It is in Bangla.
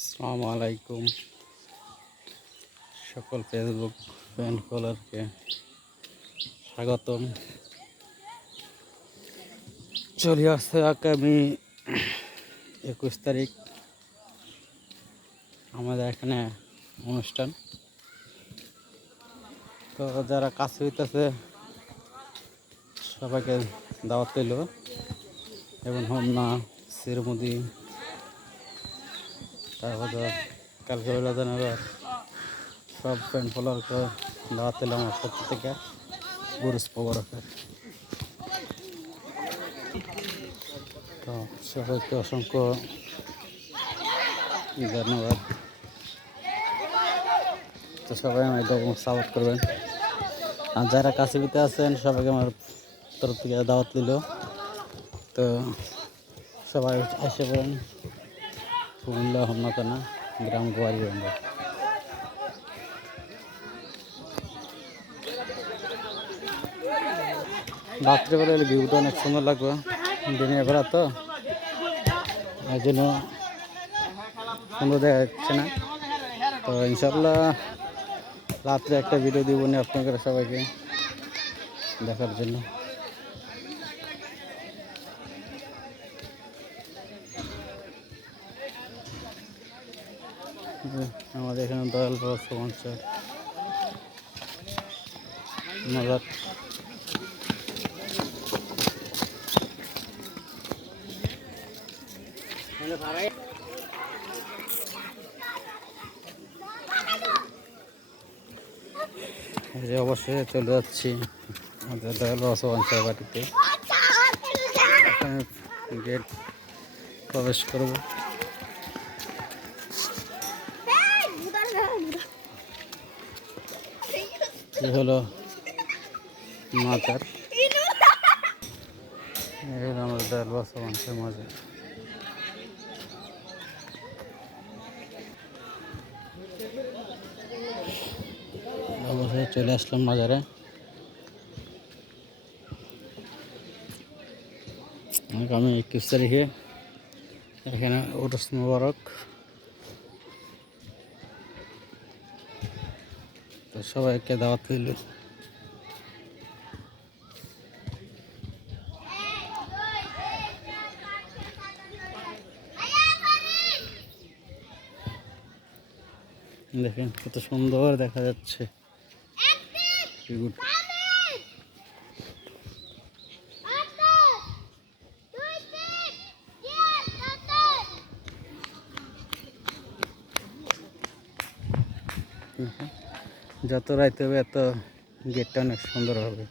আসসালামু আলাইকুম সকল ফেসবুক ফ্যান ফলোয়ারকে স্বাগতম। চলে আসছে আগামী 21 তারিখ আমাদের এখানে অনুষ্ঠান। তো যারা কাছে হইতেছে সবাইকে দাওয়াত দিল এবং হোমনা সিরমুদি, তারপর কালকে বেলাদানগর সব ফ্যান ফলোয়ারকে দাওয়াত দিলাম আমার পক্ষ থেকে বুরুজ প্রবরকের। তো সবাইকে অসংখ্য ধন্যবাদ। তো সবাই আমার সাপোর্ট করবেন, আর যারা কাছে পিতে আছেন সবাইকে আমার তরফ থেকে দাওয়াত দিল। তো সবাই এসে পড়েন কুমিল্লা হোমনাতানা গ্রাম গোয়ারিগঞ্জ। রাত্রেবেলা এলে ভিউটা অনেক সুন্দর লাগবে, দিনের বেলা তো এই জন্য সুন্দর দেখা যাচ্ছে না। তো ইনশাল্লাহ রাত্রে একটা ভিডিও দিব না আপনাদের সবাইকে দেখার জন্য। আমাদের এখানে দয়াল বাবা সমাচার মজার যে অবশ্যই চলে যাচ্ছি আমাদের দয়াল বাবা সমাচার বাড়িতে। গেট প্রবেশ করব। এ হলো মাজার, আমাদের দয়াল বাবা সমাচার মাজার। অবশ্যই চলে আসলাম বাজারে। আমি 21 তারিখে এখানে উরুস মুবারক। তো সবাইকে দাওয়াত হইল। দেখেন কত সুন্দর দেখা যাচ্ছে। যত রাইতে হবে এত গেটটা অনেক সুন্দর হবে।